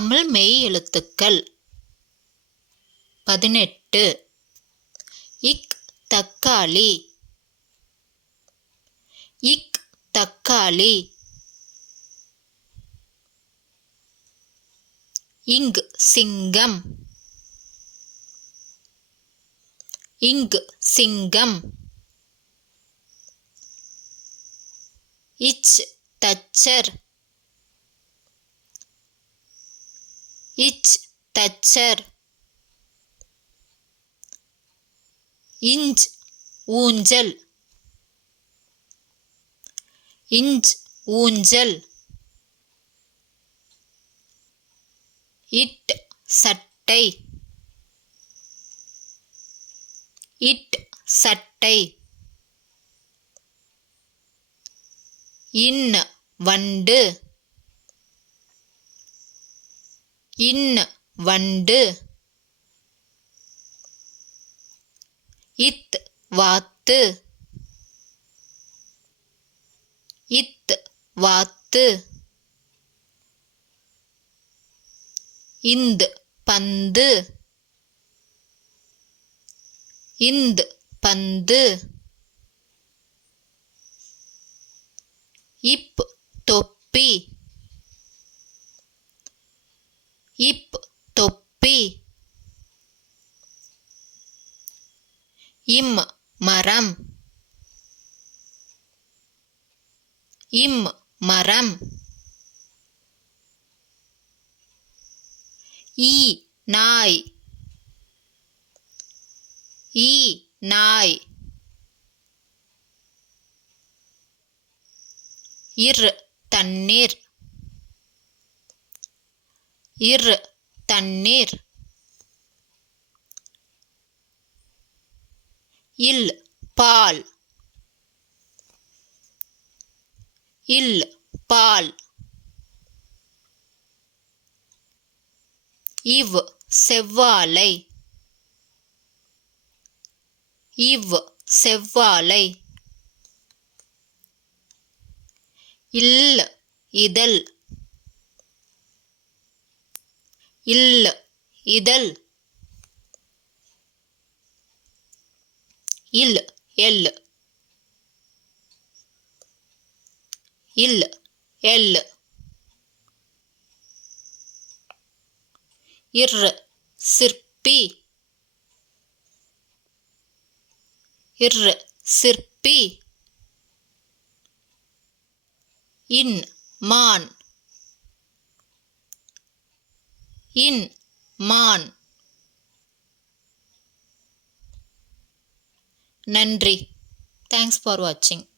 தமிழ் மெய் எழுத்துக்கள் 18. இக் தக்காளி, இக் தக்காளி. இங் சிங்கம், இங் சிங்கம். இச் தச்சர், இச் தச்சர். இஞ்ச் ஊஞ்சல், இஞ்ச் ஊஞ்சல். இட் சட்டை, இட் சட்டை. இன் வண்டு, இன் வண்டு. இத் வாத்து, இத் வாத்து. இந்த் பந்து, இந்த் பந்து. இப் தொப்பி, இப் தொப்பி. இம் மரம், இம் மரம். ஈ நாய், ஈ நாய். இர் தண்ணீர், இர் தண்ணீர். இல் பால், இல் பால். இவ் செவ்வாழை, இவ் செவ்வாழை. இல் இதழ், இல் இதழ். இல் எல், இல் எல். இர் சிற்பி, இர் சிற்பி. இன் மான், இன் மான். நன்றி. தேங்க்ஸ் ஃபார் வாட்சிங்.